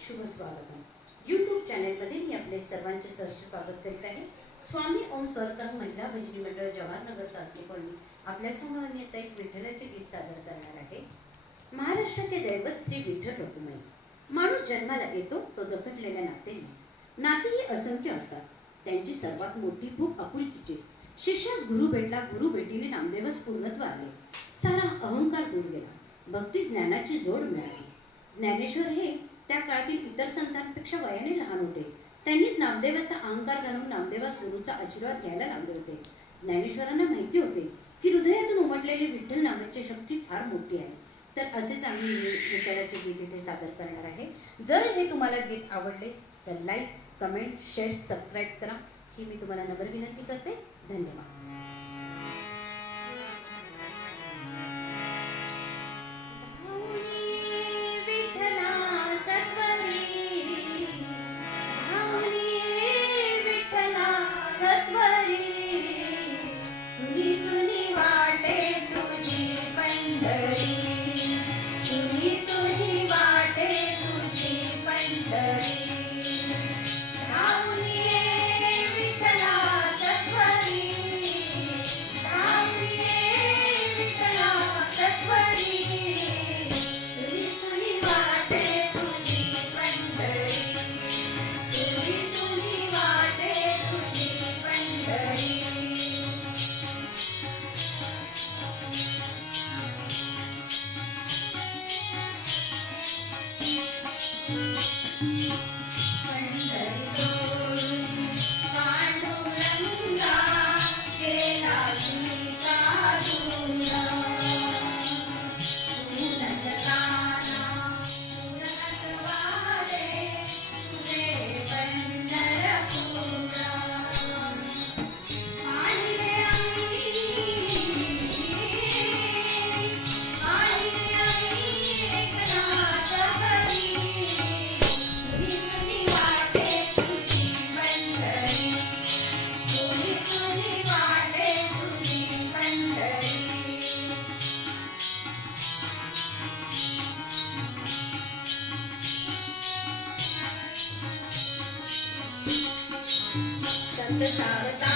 शुभ स्वागतम. यूट्यूब चॅनलमध्ये मी आपले सर्वांचे सहर्ष स्वागत करीत आहे. स्वामी ओम स्वरतः महिला भजनी मंडळ जवाहरनगर सासणी कॉलनी आपल्या समोर मी आता एक विठ्ठलाचे गीत सादर करणार आहे. महाराष्ट्राचे दैवत श्री विठ्ठल रखुमाई. माणूस जन्माला येतो तो जखडलेल्या नात्यांनीच. नाती ही असंख्य असतात, त्यांची सर्वात मोठी भूक आपुलकीची. शिष्यास गुरु भेटला, गुरु भेटीने नामदेवास पूर्णत्व आले. सारा अहंकार दूर गेला, भक्ती ज्ञानाची जोड मिळाली. ज्ञानेश्वर हे त्या काळातील इतर संतांपेक्षा वयाने लहान होते. त्यांनीच नामदेवाचा अहंकार घालून नामदेवास गुरुचा आशीर्वाद घ्यायला लावले होते. ज्ञानेश्वरांना माहिती होते की हृदयातून उमटलेले विठ्ठल नामाची शक्ती फार मोठी आहे. तर असेच आम्ही विठ्ठलाचे गीत इथे सादर करणार आहे. जर हे तुम्हाला गीत आवडले तर लाईक, कमेंट, शेअर, सबस्क्राईब करा ही मी तुम्हाला नम्र विनंती करते. धन्यवाद. संत सावता